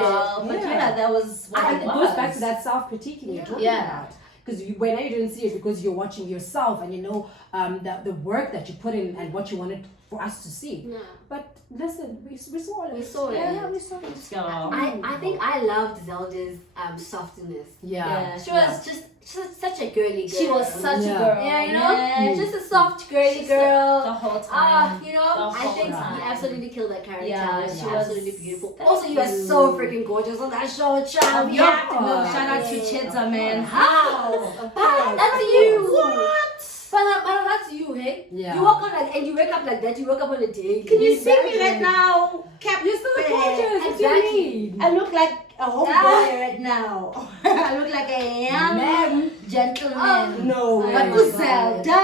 But that was what I think it it goes was. back to that self-critiquing you're talking about. Because when you didn't see it, because you're watching yourself and you know the work that you put in and what you wanted for us to see. But listen, we saw it. We saw it. Yeah, we saw it. I think I loved Zelda's softness. Yeah. She was just such a girly girl. She was such a girl. Yeah, you know, just a soft girly girl. The whole time. You know, I think he absolutely killed that character. Yeah, she she was was absolutely beautiful. Also, you are so freaking gorgeous on that show, child. You have to know. Shout out to Chidza, man. How? That's you. What? But that's you, hey? Yeah. You walk on like, and you wake up like that. You wake up on a day. Can you see me right now? You're still gorgeous. What do you mean? I look like a homeboy right now. I look like a young gentleman. No way. But Zelda,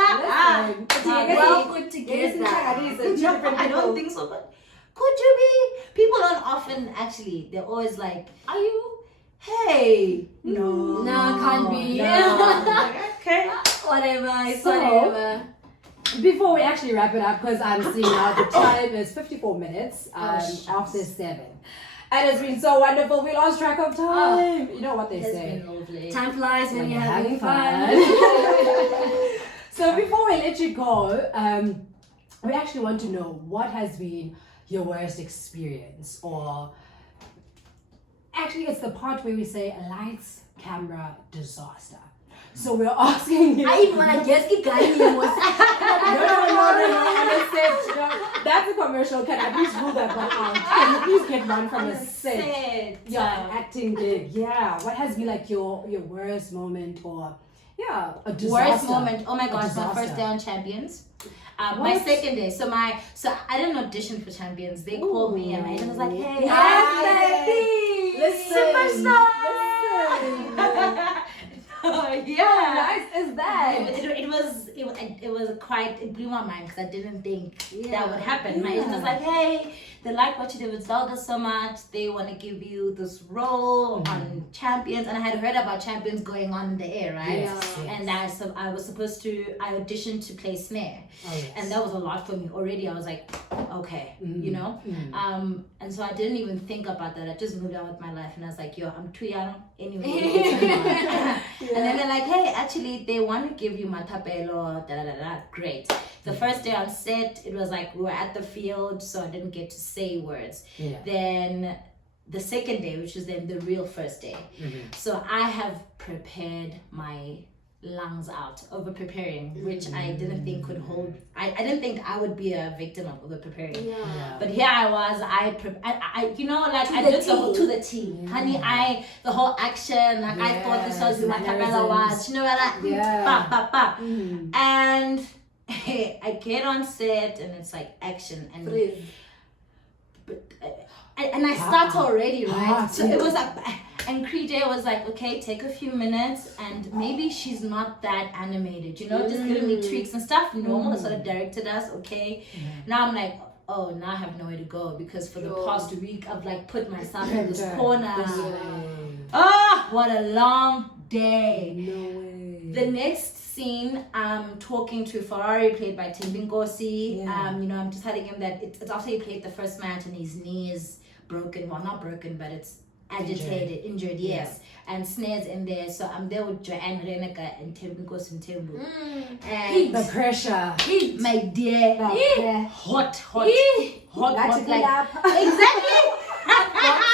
well put together. I don't think so, but could you be? People don't often actually, they're always like, are you? Hey. No, can't be. No. Okay. Whatever, it's So, whatever. Before we actually wrap it up, because I'm seeing now the time is 54 minutes after 7. And it's been so wonderful. We lost track of time. You know what they It's say. been lovely. Time flies when you're having fun. So before we let you go, we actually want to know what has been your worst experience, or actually it's the part where we say lights, camera, disaster. So we're asking you. I even want to guess que Gani was. No, that's a commercial. Can I please rule that one out? Can you please get one from a set? Yeah, an acting gig. Yeah. What has been like your worst moment, or a disaster? Worst moment. Oh my gosh, my disaster. first day on Champions. My second day. So I didn't audition for Champions. They called me and my agent was like, hey, superstar. Yeah. Nice is that? It blew my mind because I didn't think that would happen. My agent was like, hey, they like what you did with Zelda so much, they want to give you this role on Champions. And I had heard about Champions going on in the air, right? Yes. And I auditioned to play Snare. And that was a lot for me already. I was like, okay, you know? And so I didn't even think about that. I just moved on with my life and I was like, yo, I'm too young anyway. And then they're like, hey, actually they want to give you matapelo, great. The first day on set, it was like we were at the field, so I didn't get to say words. Then the second day, which is then the real first day, so I have prepared my lungs out, over preparing, which I didn't think could hold. I didn't think I would be a victim of over preparing. But here I was. I you know, like I did to the T. Honey, the whole action. Like I thought this was my Tabella watch. You know, like and I get on set and it's like action and I start already, right? So it was like, and Creed was like, okay, take a few minutes and maybe she's not that animated, you know, just giving me tweaks and stuff, normal, sort of directed us, okay. Now I'm like, oh, now I have nowhere to go because for the past week I've like put myself in this corner. What a long day. No way. The next scene, I'm talking to Ferrari, played by Tim Bingosi. You know, I'm just telling him that it's after he played the first match and his knee is broken. Well, not broken, but it's agitated, injured, yes. And Snare's in there, so I'm there with Joanne Reneka and Tim Bingosi and Timbu. And The pressure. my dear, hot. Like, exactly. I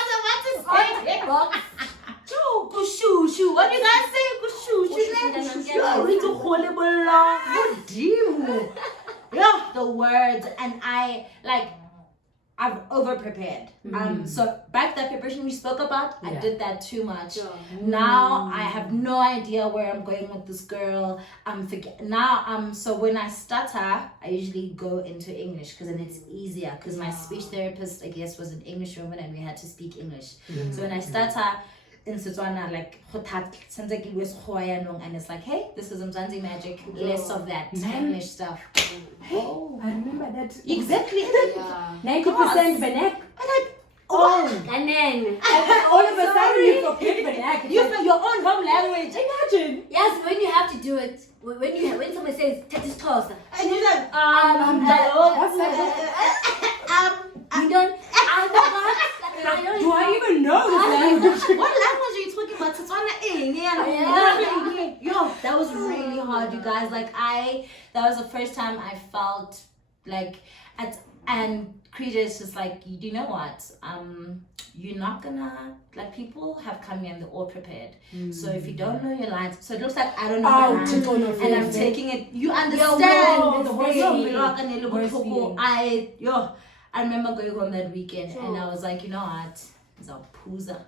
was about to say it. Shoo. What do you guys say? Yeah, the words, and I've over prepared. So back that preparation we spoke about, I did that too much. Now I have no idea where I'm going with this girl. So when I stutter, I usually go into English because then it's easier. Because my speech therapist, I guess, was an English woman and we had to speak English. So when I stutter in Setswana, like and it's like, hey, this is Mzansi magic, less of that English stuff. Hey, I remember that. Exactly. 90% vernac. And then All of a sudden you forget vernac. You for your own home language. Imagine. yes, when you have to do it, when someone says "Tetis toss," And you're like, What's that? you don't. I don't. Do I even know this language? what language are you talking about? Setswana. Yo, that was really hard, you guys. Like that was the first time I felt like and Creed is just like, you know what? You're not gonna, like, people have come here and they're all prepared. So if you don't know your lines, so it looks like I don't know my lines, and I'm taking it. You understand? I remember going home that weekend and I was like, you know what? Zaphuza.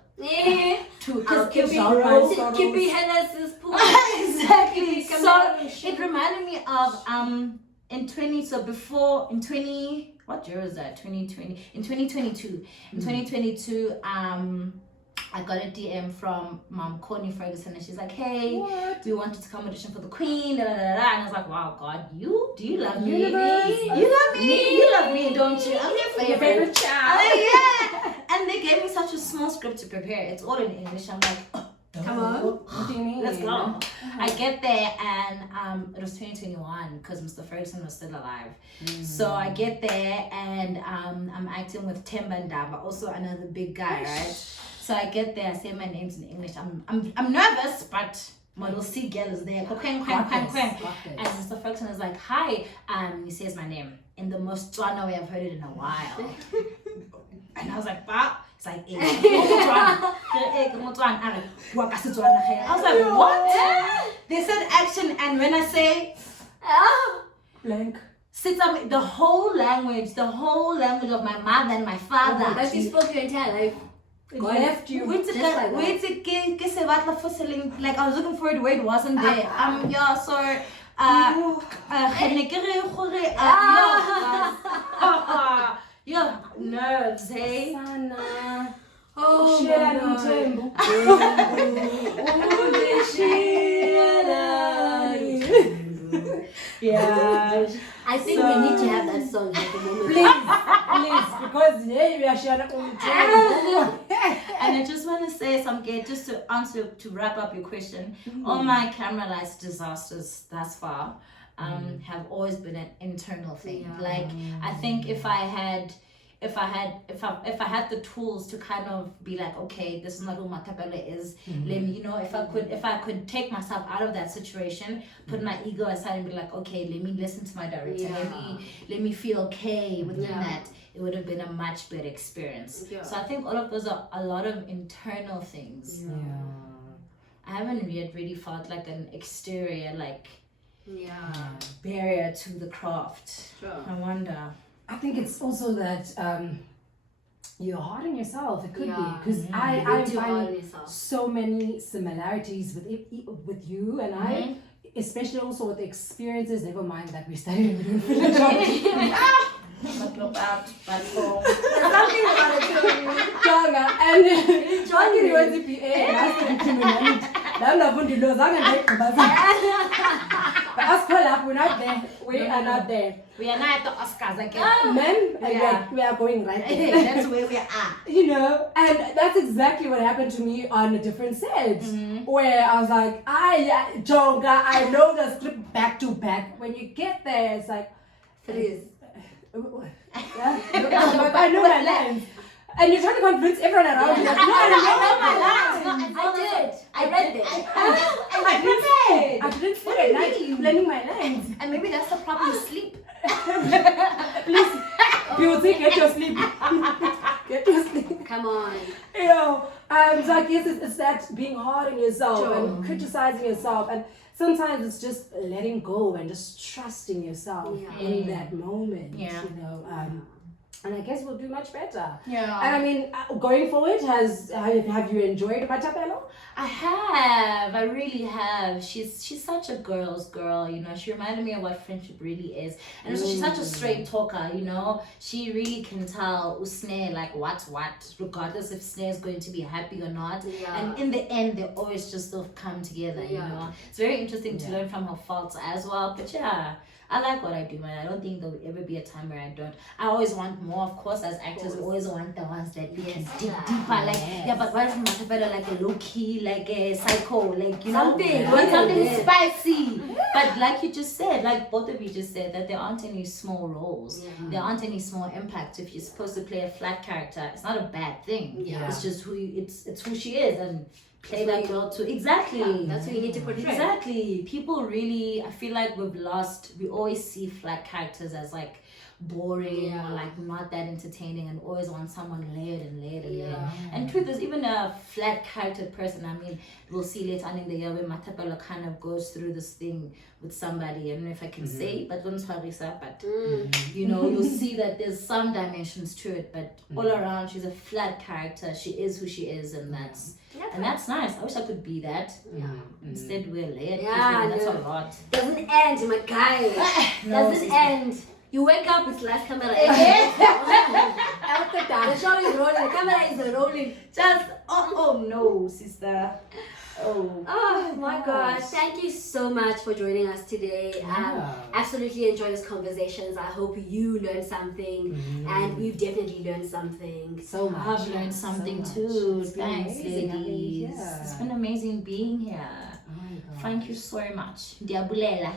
Kippy Hennes's pool. Exactly. So it reminded me of what year was that? 2020. In 2022. In 2022, I got a DM from Mom Connie Ferguson and she's like, hey, we want you to come audition for the Queen, And I was like, wow, God, do you love me? Universe. You love me? You love me, don't you? I'm your favorite child. Yeah. And they gave me such a small script to prepare. It's all in English. I'm like, Come on. What do you mean? let's go. I get there and it was 2021 because Mr. Ferguson was still alive. So I get there and I'm acting with Temba and Daba, also another big guy, right? So I get there, I say my names in English. I'm nervous, but Model C girl is there. And Mr. Ferguson is like, hi. He says my name in the most Tswana way I've heard it in a while. And I was like, bah. It's like, I was like, what? They said action, and when I say Blank. the whole language of my mother and my father. But you spoke your entire life. God left you. Like I was looking for it where it wasn't there. Yo, nerves, hey? Sana. Oh, Shela my God. Mthembu. Yeah. I think we need to have that song at the moment. Please, because we are sharing And I just want to say something, just to answer, to wrap up your question. All my camera lights disasters thus far have always been an internal thing. Yeah. Like, I think if I had the tools to kind of be like, okay, this is not who Matapele is. Let me, if I could take myself out of that situation, put my ego aside and be like, okay, let me listen to my director. Yeah. Let me feel okay within Yeah. that. It would have been a much better experience. Yeah. So I think all of those are a lot of internal things. I haven't yet really felt like an exterior barrier to the craft. Sure. I wonder. I think it's also that you're hard on yourself. It could be Yeah. because You're I too hard on find yourself. so many similarities with you and I, especially also with the experiences. Never mind that we studied in the village. But look out, but for Something about it too. Jonga and Jonga iwenza iPA master criminality. Lana fundi lo zange ndayigqiba. But us call up, we're not there. We are not there. we are not at the Oscars again. Men, Yeah. we are going right there. That's where we are. You know, and that's exactly what happened to me on a different set, where I was like, Jonga, I know the script back to back. When you get there, it's like, Please. yeah, I know my lines. And you're trying to convince everyone around you that, no, I know my lines. I did. I read it. I didn't feel at night learning my lines. And maybe that's the problem, you sleep. Please, beauty, get your sleep. Get your sleep. Come on. You know, so I guess it's that being hard on yourself Sure. and criticizing yourself, and sometimes it's just letting go and just trusting yourself Yeah. in that moment. Yeah. You know, and I guess we'll do much better. Yeah. And I mean, going forward, have you enjoyed Matapelo? I have. I really have. She's such a girl's girl, She reminded me of what friendship really is. And also she's such a straight talker, She really can tell Usne like what's what, regardless if Usne is going to be happy or not. Yeah. And in the end, they always just sort of come together, Yeah. It's very interesting to learn from her faults as well. But yeah, I like what I do, man. I don't think there will ever be a time where I don't. I always want more, of course, as actors, we always want the ones that you can dig deeper. Like, but what if better like a low key, like a psycho, like, Something. you want something Yeah. spicy. But like you just said, like both of you just said, that there aren't any small roles. Yeah. There aren't any small impacts. If you're supposed to play a flat character, it's not a bad thing. Yeah. It's just it's who she is, and play that girl too. Exactly. That's what you need to portray. Exactly. People really, I feel like we always see flat characters as like boring or like not that entertaining, and always want someone layered and layered and layered. And truth is, even a flat charactered person, I mean, we'll see later on in the year where Matapelo kind of goes through this thing with somebody. I don't know if I can say, but you'll see that there's some dimensions to it, but all around she's a flat character. She is who she is, and that's nice. I wish I could be that. Instead, we're layered. Yeah, people, and that's no. a lot. Doesn't end, my guy. No, Doesn't sister. end. You wake up, it's last camera. The show is rolling, the camera is rolling. Just oh no, sister. Oh my gosh, thank you so much for joining us today. Absolutely enjoyed this conversations. I hope you learned something, and we've definitely learned something. So much. I've learned something So too. much. It's been Thanks, amazing having you ladies. here. It's been amazing being here. Oh my God. Thank you so much. Diabulela.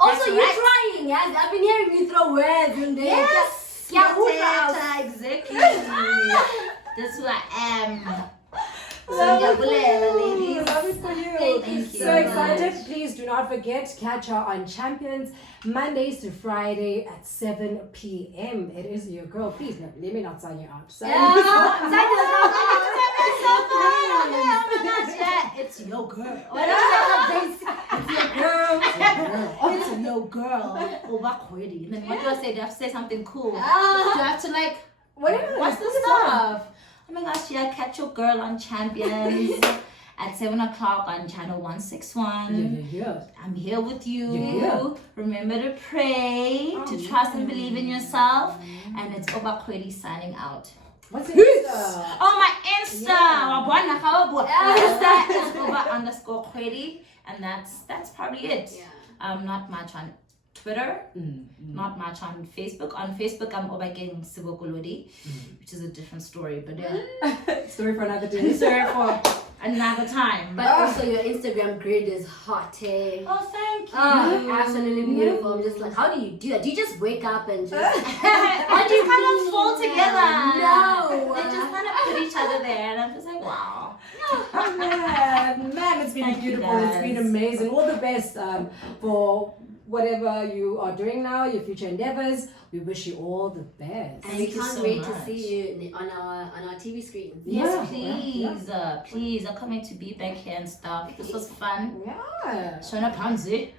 Also, That's you're right. trying, yes? I've been hearing you throw words in there. Yes. Yeah, Exactly. That's who I am. So Diabulela, ladies. Love it for you. Thank you Thank you. So excited. Please do not forget, catch her on Champions, Mondays to Friday at 7 p.m. It is your girl. Please, no, let me not sign you out. Sign It's your girl. It's your girl. It's your girl. Oba Kgwedi. And then what do I say? Do I have to say something cool? Do I have to like, Whatever. what's the stuff? Oh my gosh, yeah, catch your girl on Champions. at 7 o'clock on channel 161. Yeah. I'm here with you. Yeah. Remember to pray, to trust and believe in yourself. And it's Oba Kgwedi signing out. What's it? Insta? Oh, my Insta. Insta is Oba_Kgwedi. And that's probably it. Not much on Twitter, not much on Facebook. On Facebook, I'm Obakeng, which is a different story. But Story for another day. sorry for another time. But also your Instagram grid is hot, eh? Oh, thank you. Absolutely beautiful. I'm just like, how do you do that? Do you just wake up and just... Or do you kind of fall together? No. They just kind of put each other there, and I'm just like, wow. Man, it's been beautiful. It's been amazing. All the best for whatever you are doing now, your future endeavors. We wish you all the best. And we can't wait to see you on our TV screen. Yes, please. Please, I'm coming to be back here and stuff. This was fun. Yeah. Shona Panzi.